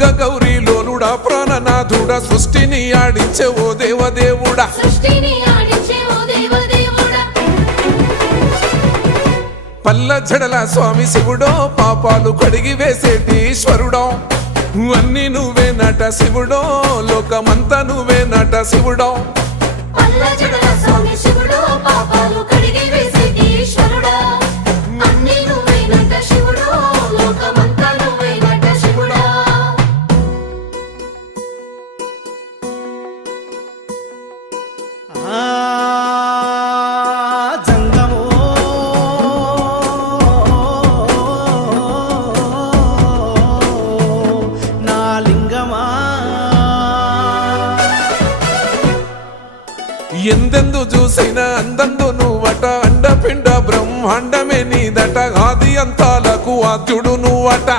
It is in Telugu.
గంగ గౌరీ లోలుడా ప్రాణనాథుడా సృష్టిని ఆడించే ఓ దేవదేవుడా పల్ల జడల స్వామి శివుడో పాపాలు కడిగి వేసేటి ఈశ్వరుడో అన్ని నువ్వే నట శివుడో లోకమంతా నువ్వే నట శివుడో ఎందెందు చూసైనా అందందు నువ్వట అండపిండ బ్రహ్మాండమే నీదట ఆది అంతాలకు ఆద్యుడు నువ్వట